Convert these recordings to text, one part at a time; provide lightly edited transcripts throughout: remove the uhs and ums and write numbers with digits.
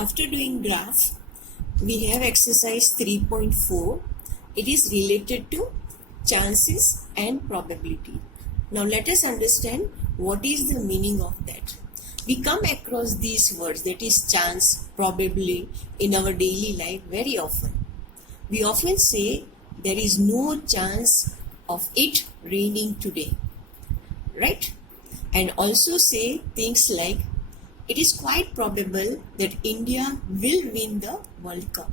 After doing graph, we have exercise 3.4. It is related to chances and probability. Now let us understand what is the meaning of that. We come across these words, that is chance, probably, in our daily life very often. We often say there is no chance of it raining today, right? And also say things like it is quite probable that India will win the World Cup.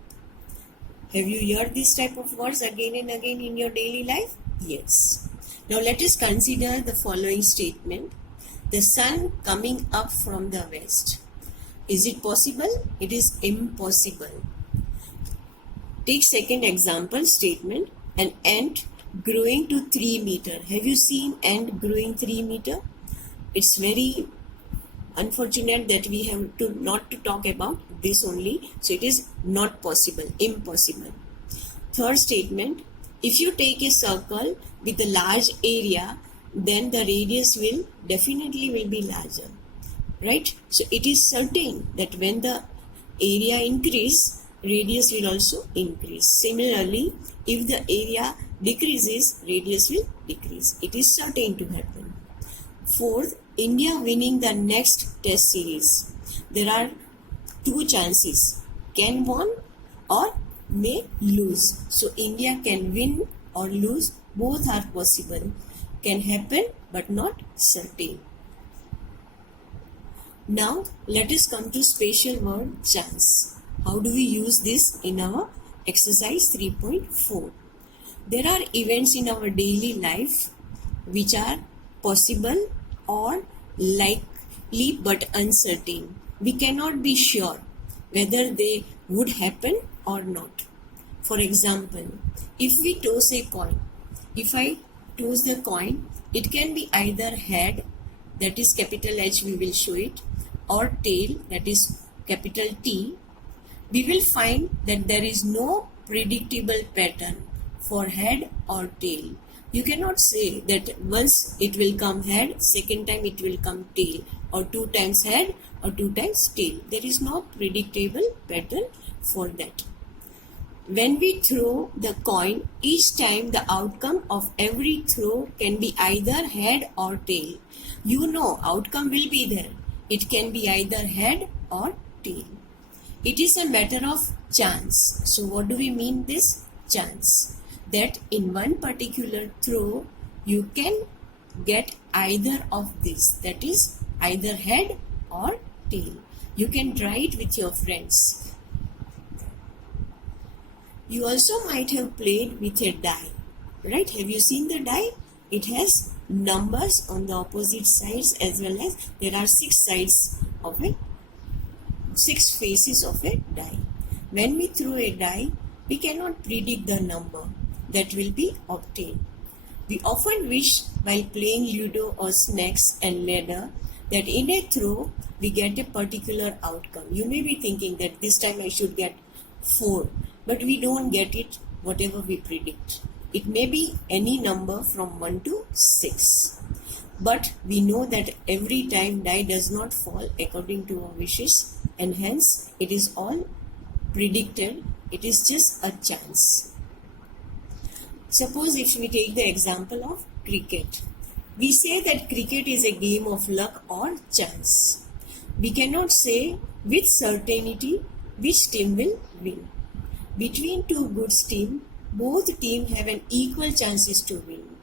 Have you heard this type of words again and again in your daily life? Yes. Now let us consider the following statement. The sun coming up from the west. Is it possible? It is impossible. Take second example statement. An ant growing to 3 meter. Have you seen ant growing 3 meter? It's very unfortunate that we have to not to talk about this only. So it is not possible, impossible. Third statement, if you take a circle with a large area, then the radius will definitely be larger, right? So it is certain that when the area increase, radius will also increase. Similarly, if the area decreases, radius will decrease. It is certain to happen. Fourth, India winning the next test series. There are two chances, can win or may lose. So India can win or lose, both are possible. Can happen but not certain. Now let us come to special word chance. How do we use this in our exercise 3.4? There are events in our daily life which are possible or likely but uncertain. We cannot be sure whether they would happen or not. For example, if we toss a coin, if I toss the coin, it can be either head, that is capital H, we will show it, or tail, that is capital T. We will find that there is no predictable pattern for head or tail. You cannot say that once it will come head, second time it will come tail, or 2 times head or 2 times tail. There is no predictable pattern for that. When we throw the coin, each time the outcome of every throw can be either head or tail. You know outcome will be there. It can be either head or tail. It is a matter of chance. So what do we mean this? Chance. That in one particular throw, you can get either of these. That is either head or tail. You can try it with your friends. You also might have played with a die, right? Have you seen the die? It has numbers on the opposite sides, as well as there are 6 sides of it, 6 faces of a die. When we throw a die, we cannot predict the number that will be obtained. We often wish while playing Ludo or snakes and ladder that in a throw we get a particular outcome. You may be thinking that this time I should get 4, but we don't get it whatever we predict. It may be any number from 1 to 6. But we know that every time die does not fall according to our wishes, and hence it is all predicted. It is just a chance. Suppose if we take the example of cricket. We say that cricket is a game of luck or chance. We cannot say with certainty which team will win. Between two good teams, both teams have an equal chances to win.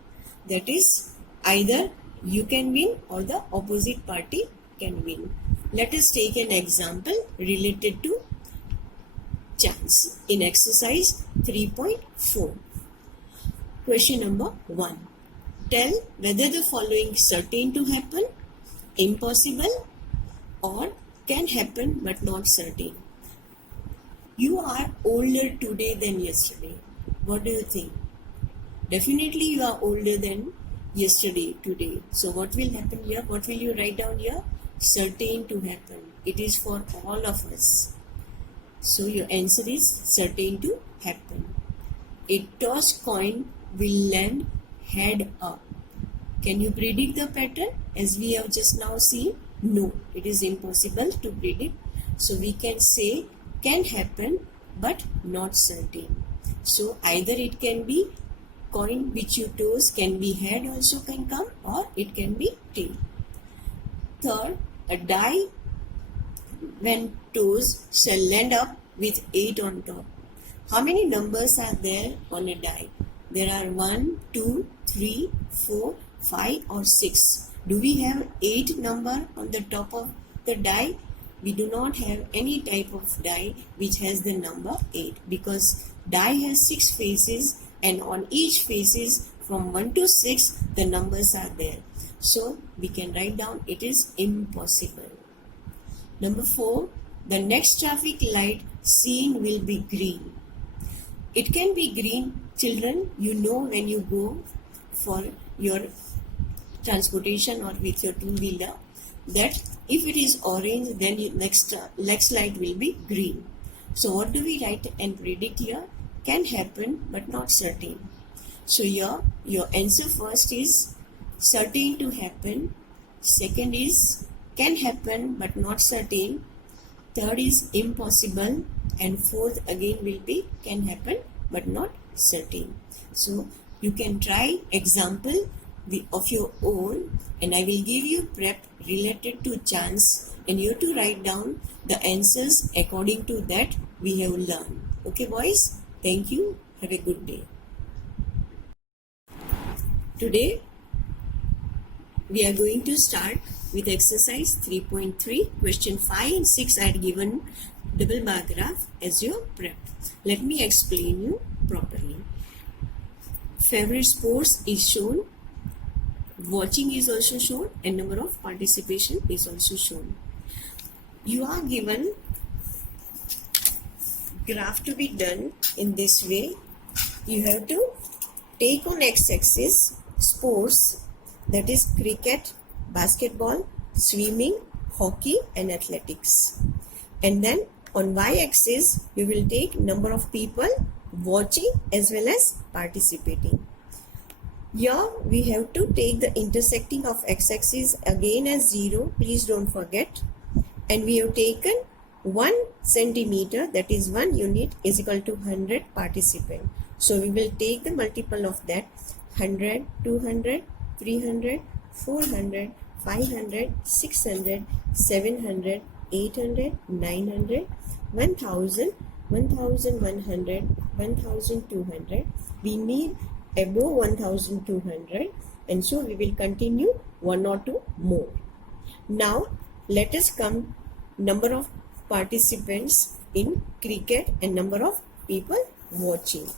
That is, either you can win or the opposite party can win. Let us take an example related to chance in exercise 3.4. Question number 1. Tell whether the following is certain to happen, impossible, or can happen but not certain. You are older today than yesterday. What do you think? Definitely you are older than yesterday, today. So what will happen here? What will you write down here? Certain to happen. It is for all of us. So your answer is certain to happen. A tossed coin will land head up. Can you predict the pattern as we have just now seen? No, it is impossible to predict So we can say can happen but not certain. So either it can be coin which you toss, can be head also can come, or it can be tail. Third, a die when tossed shall land up with 8 on top. How many numbers are there on a die? There are 1, 2, 3, 4, 5 or 6. Do we have 8 number on the top of the die? We do not have any type of die which has the number 8, because die has 6 faces, and on each faces from 1 to 6 the numbers are there. So we can write down it is impossible. Number 4, the next traffic light seen will be green. It can be green, children, you know when you go for your transportation or with your two-wheeler, that if it is orange, then next light will be green. So what do we write and predict here? Can happen but not certain. So here your answer first is certain to happen, second is can happen but not certain, third is impossible, and fourth again will be can happen but not certain. So you can try example of your own, and I will give you prep related to chance, and you have to write down the answers according to that we have learned. Okay boys, thank you, have a good day. Today we are going to start with exercise 3.3. Question 5 and 6 I had given double bar graph as your prep. Let me explain you properly. Favorite sports is shown, watching is also shown, and number of participation is also shown. You are given graph to be done in this way. You have to take on x-axis sports, that is cricket, basketball, swimming, hockey and athletics, and then on y-axis you will take number of people watching as well as participating. Here we have to take the intersecting of x-axis again as 0, please don't forget, and we have taken 1 centimeter, that is 1 unit is equal to 100 participant. So we will take the multiple of that, 100, 200, 300, 400, 500, 600, 700, 800, 900, 1000, 1100, 1200. We need above 1200, and so we will continue 1 or 2 more. Now let us come number of participants in cricket and number of people watching.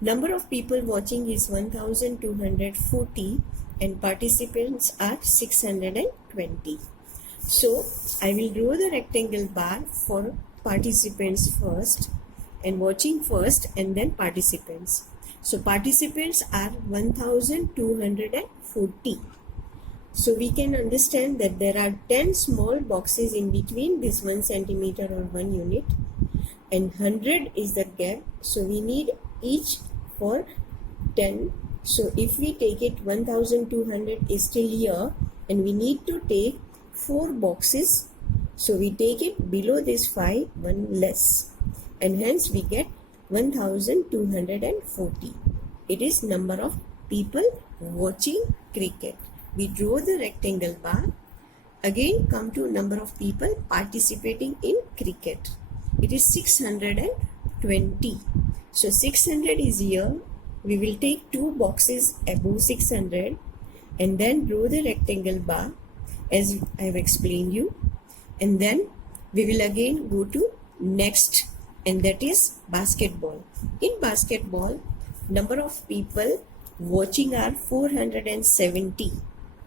Number of people watching is 1240 and participants are 620. So I will draw the rectangle bar for participants first and watching first, and then participants. So participants are 1240. So we can understand that there are 10 small boxes in between this 1 centimeter or 1 unit, and 100 is the gap. So we need each for 10. So if we take it 1200 is still here, and we need to take 4 boxes. So we take it below this 5, 1 less, and hence we get 1240. It is number of people watching cricket. We draw the rectangle bar. Again come to number of people participating in cricket. It is 620. So 600 is here. We will take 2 boxes above 600 and then draw the rectangle bar as I have explained you. And then we will again go to next, and that is basketball. In basketball, number of people watching are 470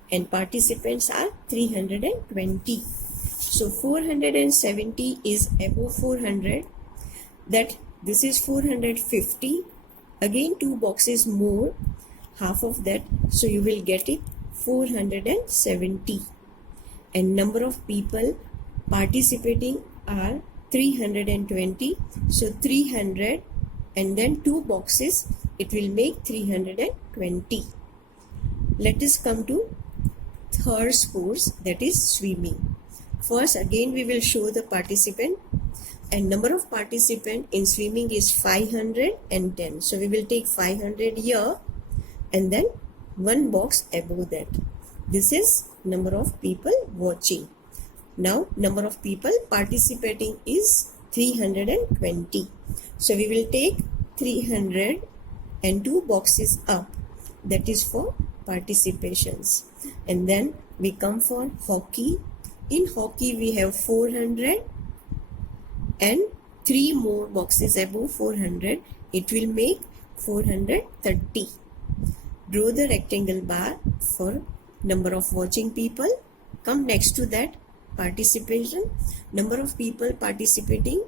and participants are 320. So 470 is above 400, that this is 450. Again 2 boxes more, half of that, so you will get it 470. And number of people participating are 320. So 300 and then 2 boxes, it will make 320. Let us come to third sports, that is swimming. First, again we will show the participant, and number of participant in swimming is 510. So we will take 500 here and then one box above that. This is number of people watching. Now number of people participating is 320. So we will take 300 and 2 boxes up, that is for participations. And then we come for hockey. In hockey we have 400 and 3 more boxes above 400. It will make 430. Draw the rectangle bar for number of watching people. Come next to that, participation. Number of people participating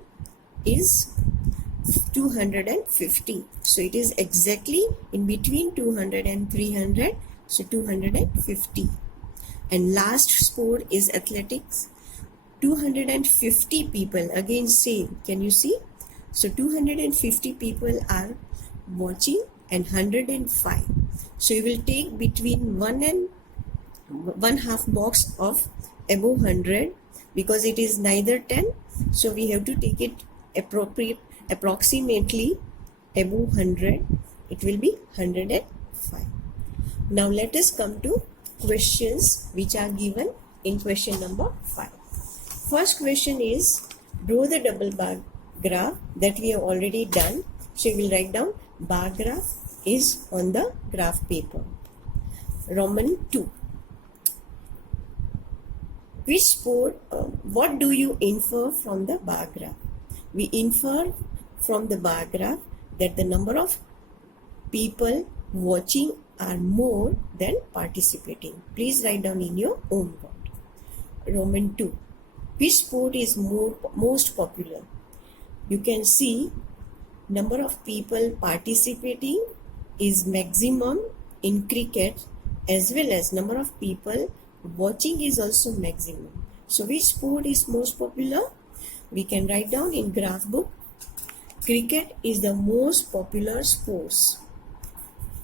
is 250. So it is exactly in between 200 and 300. So 250. And last sport is athletics. 250 people, again same, can you see? So 250 people are watching and 105. So you will take between 1 and 1/2 box of above 100, because it is neither 10, so we have to take it approximately above 100. It will be 105. Now let us come to questions which are given in question number 5. First question is, draw the double bar graph. That we have already done. So we will write down bar graph is on the graph paper. Roman 2. Which sport, what do you infer from the bar graph? We infer from the bar graph that the number of people watching are more than participating. Please write down in your own word. Roman 2. Which sport is most popular? You can see number of people participating is maximum in cricket, as well as number of people watching is also maximum. So which sport is most popular? We can write down in graph book. Cricket is the most popular sports.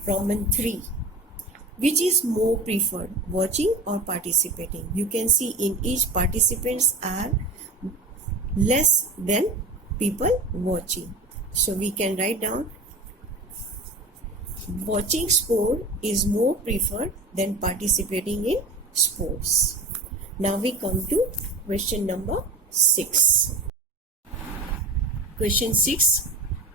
Roman 3. Which is more preferred, watching or participating? You can see in each participants are less than people watching. So we can write down watching sport is more preferred than participating in sports. Now we come to question number 6. Question 6.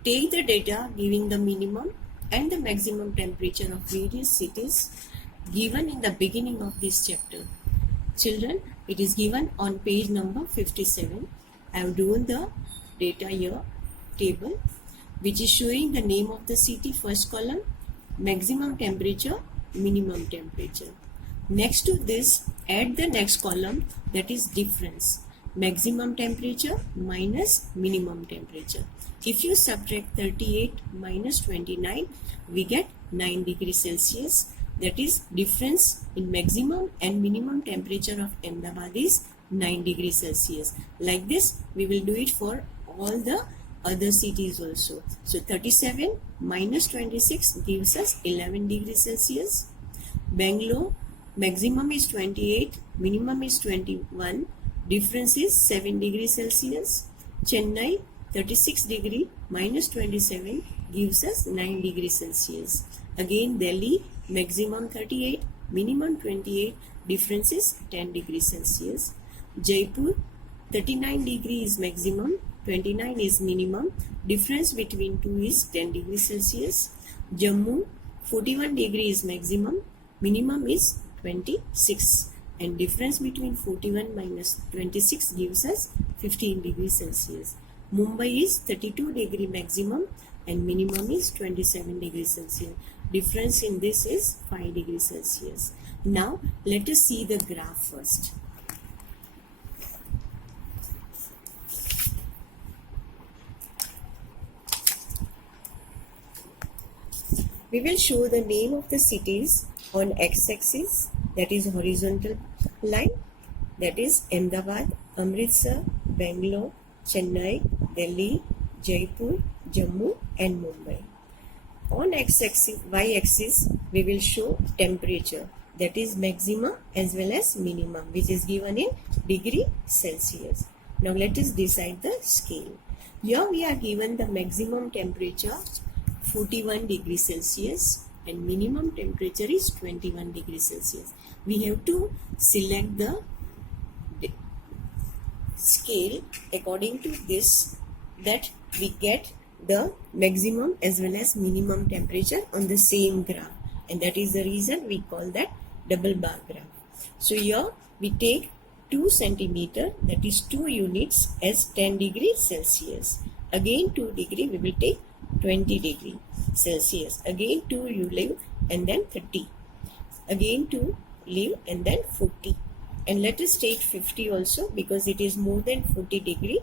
Take the data giving the minimum and the maximum temperature of various cities given in the beginning of this chapter. Children, it is given on page number 57. I have drawn the data here, table, which is showing the name of the city, first column, maximum temperature, minimum temperature. Next to this, add the next column, that is difference, maximum temperature minus minimum temperature. If you subtract 38 minus 29, we get 9 degrees Celsius. That is difference in maximum and minimum temperature of Ahmedabad is 9 degrees Celsius. Like this, we will do it for all the other cities also. So 37 minus 26 gives us 11 degrees Celsius. Bangalore, maximum is 28, minimum is 21. Difference is 7 degrees Celsius. Chennai, 36 degree minus 27 gives us 9 degrees Celsius. Again Delhi, maximum 38, minimum 28, difference is 10 degrees Celsius. Jaipur, 39 degree is maximum, 29 is minimum, difference between two is 10 degrees Celsius. Jammu, 41 degree is maximum, minimum is 26, and difference between 41 minus 26 gives us 15 degrees Celsius. Mumbai is 32 degree maximum and minimum is 27 degrees Celsius. Difference in this is 5 degrees Celsius. Now let us see the graph first. We will show the name of the cities on x-axis, that is horizontal line, that is Ahmedabad, Amritsar, Bangalore, Chennai, Delhi, Jaipur, Jammu and Mumbai. On x-axis, y-axis, we will show temperature. that is maximum as well as minimum, which is given in degree Celsius. Now let us decide the scale. Here we are given the maximum temperature 41 degrees Celsius and minimum temperature is 21 degrees Celsius. We have to select the scale according to this, that we get the maximum as well as minimum temperature on the same graph, and that is the reason we call that double bar graph. So here we take 2 centimeter, that is 2 units, as 10 degrees Celsius. Again 2 degree we will take 20 degree Celsius. Again 2 you leave and then 30. Again 2 leave and then 40. And let us take 50 also, because it is more than 40 degree.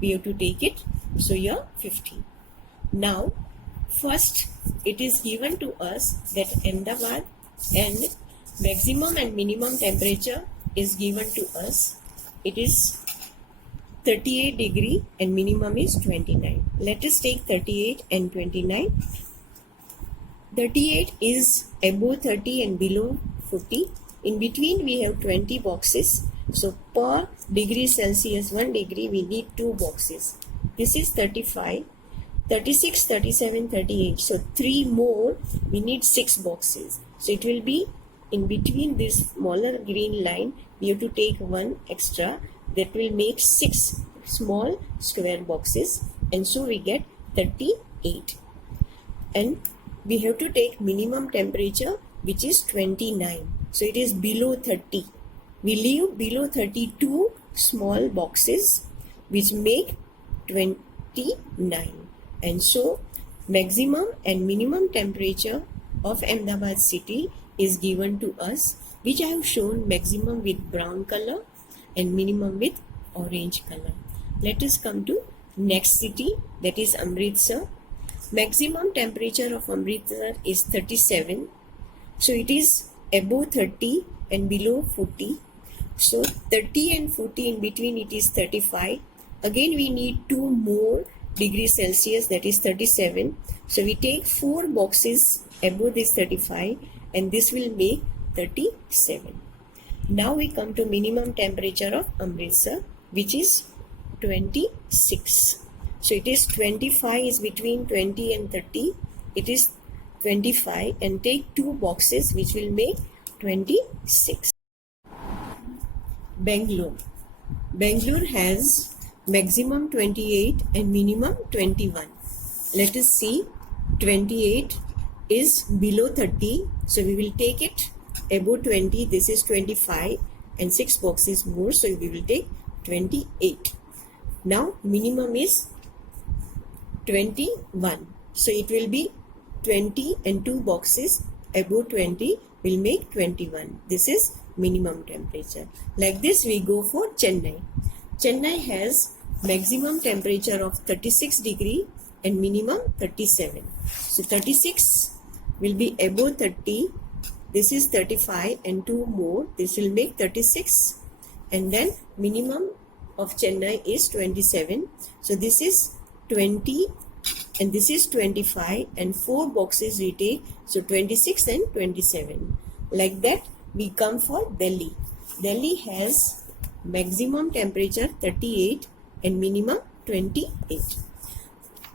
We have to take it. So here 50. Now first it is given to us that Ahmedabad and maximum and minimum temperature is given to us. It is 38 degree and minimum is 29. Let us take 38 and 29. 38 is above 30 and below 40. In between we have 20 boxes. So per degree Celsius 1 degree we need 2 boxes. This is 35, 36, 37, 38. So 3 more we need 6 boxes. So it will be in between this smaller green line we have to take 1 extra, that will make 6 small square boxes, and so we get 38. And we have to take minimum temperature, which is 29. So it is below 30. We leave below 32 small boxes which make 29. And so maximum and minimum temperature of Ahmedabad city is given to us, which I have shown maximum with brown color and minimum with orange color. Let us come to next city, that is Amritsar. Maximum temperature of Amritsar is 37. So it is above 30 and below 40. So 30 and 40 in between it is 35. Again we need 2 more degrees Celsius, that is 37. So we take 4 boxes above this 35 and this will make 37. Now we come to minimum temperature of Amritsar, which is 26. So it is 25 is between 20 and 30. It is 25 and take 2 boxes which will make 26. Bangalore. Bangalore has maximum 28 and minimum 21. Let us see. 28 is below 30. So we will take it above 20. This is 25 and 6 boxes more. So we will take 28. Now minimum is 21. So it will be 20 and 2 boxes above 20 will make 21. This is minimum temperature. Like this we go for Chennai. Chennai has maximum temperature of 36 degree and minimum 37. So 36 will be above 30. This is 35 and 2 more. This will make 36. And then minimum of Chennai is 27. So this is 20 and this is 25 and 4 boxes we take. So 26 and 27. Like that we come for Delhi. Delhi has maximum temperature 38 and minimum 28.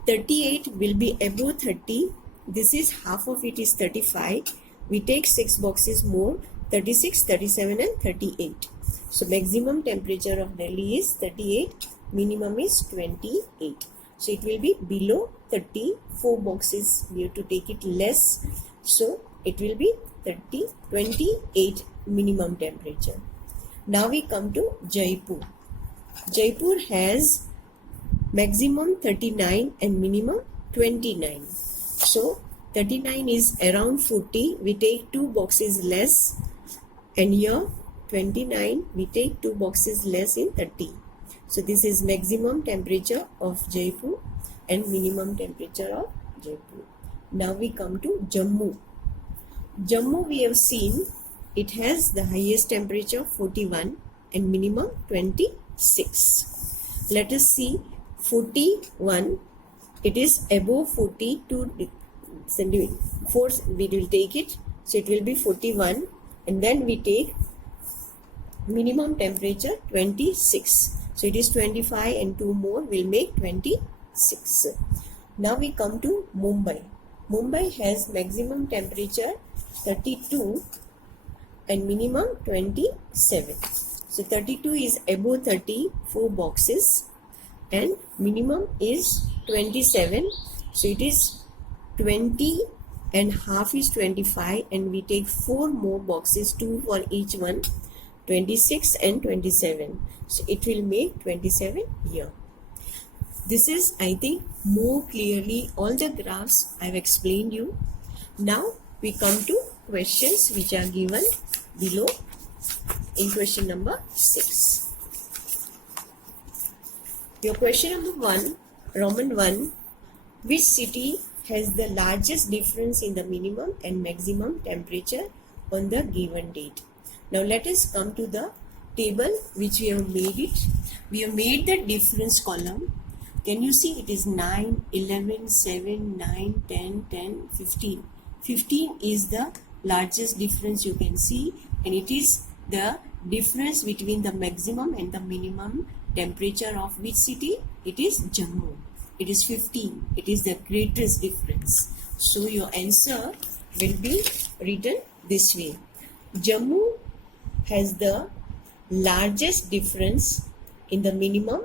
38 will be above 30. This is half of it is 35. We take 6 boxes more, 36, 37 and 38. So maximum temperature of Delhi is 38, minimum is 28. So it will be below 30, 4 boxes we have to take it less. So it will be 28 minimum temperature. Now we come to Jaipur. Jaipur has maximum 39 and minimum 29. So 39 is around 40. We take 2 boxes less, and here 29 we take 2 boxes less in 30. So this is maximum temperature of Jaipur and minimum temperature of Jaipur. Now we come to Jammu. Jammu we have seen it has the highest temperature 41 and minimum 26. Let us see 41. It is above 42 centimeters. 4 we will take it. So it will be 41 and then we take minimum temperature 26. So it is 25 and 2 more will make 26. Now we come to Mumbai. Mumbai has maximum temperature 32 and minimum 27. So 32 is above 30, 4 boxes, and minimum is 27. So it is 20 and half is 25, and we take 4 more boxes, 2 for each one, 26 and 27. So it will make 27 here. This is, I think, more clearly all the graphs I have explained you. Now we come to questions which are given below in question number 6. Your question number 1, Roman 1, which city has the largest difference in the minimum and maximum temperature on the given date? Now let us come to the table which we have made it. We have made the difference column. Can you see it is 9, 11, 7, 9, 10, 10, 15. 15 is the largest difference you can see, and it is the difference between the maximum and the minimum temperature of which city? It is Jammu. It is 15. It is the greatest difference. So your answer will be written this way. Jammu has the largest difference in the minimum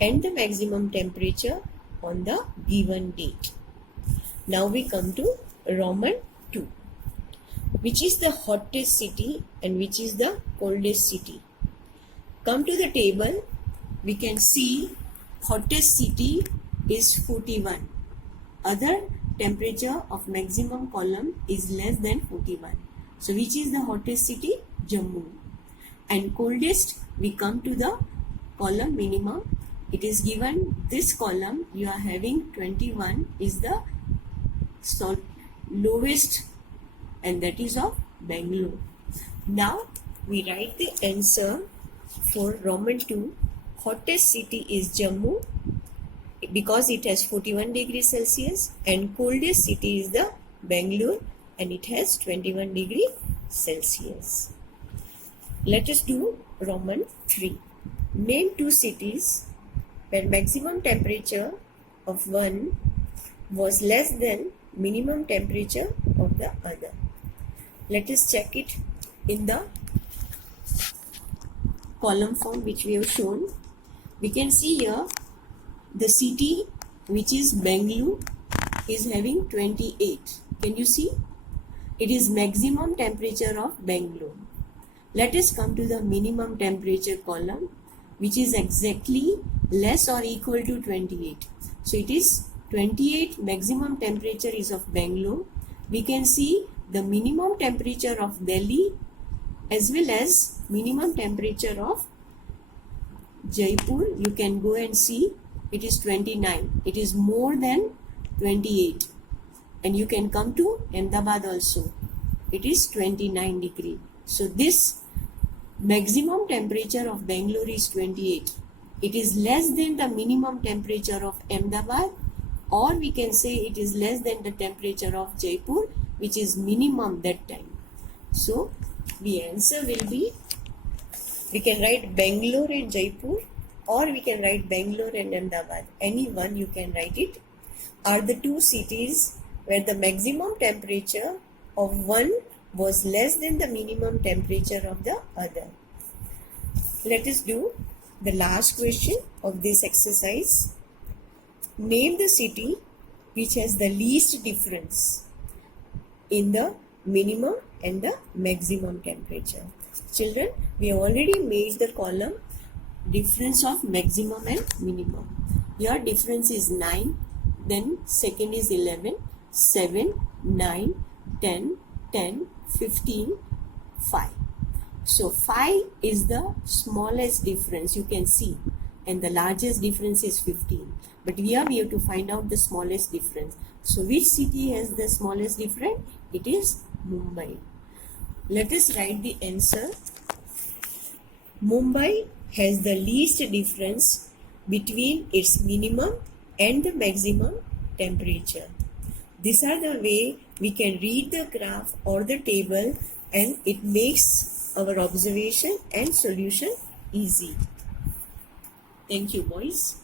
and the maximum temperature on the given date. Now we come to Roman 2. Which is the hottest city and which is the coldest city? Come to the table. We can see hottest city is 41. Other temperature of maximum column is less than 41. So which is the hottest city? Jammu. And coldest, we come to the column minimum. It is given this column, you are having 21 is the lowest, and that is of Bangalore. Now we write the answer for Roman 2. Hottest city is Jammu because it has 41 degrees Celsius, and coldest city is the Bangalore and it has 21 degrees Celsius. Let us do Roman 3. Name 2 cities where maximum temperature of one was less than minimum temperature of the other. Let us check it in the column form which we have shown. We can see here the city which is Bangalore is having 28. Can you see? It is maximum temperature of Bangalore. Let us come to the minimum temperature column, which is exactly less or equal to 28. So it is 28 maximum temperature is of Bangalore. We can see the minimum temperature of Delhi as well as minimum temperature of Jaipur. You can go and see it is 29. It is more than 28. And you can come to Ahmedabad also. It is 29 degree. So this maximum temperature of Bangalore is 28. It is less than the minimum temperature of Ahmedabad, or we can say it is less than the temperature of Jaipur, which is minimum that time. So the answer will be, we can write Bangalore and Jaipur, or we can write Bangalore and Ahmedabad. Any one you can write it. Are the 2 cities where the maximum temperature of one was less than the minimum temperature of the other. Let us do the last question of this exercise. Name the city which has the least difference in the minimum and the maximum temperature. Children, we have already made the column difference of maximum and minimum. Your difference is 9, then second is 11, 7, 9, 10, 10, 15, 5. So 5 is the smallest difference you can see, and the largest difference is 15. But here we have to find out the smallest difference. So which city has the smallest difference? It is Mumbai. Let us write the answer. Mumbai has the least difference between its minimum and the maximum temperature. These are the way we can read the graph or the table and it makes our observation and solution easy. Thank you, boys.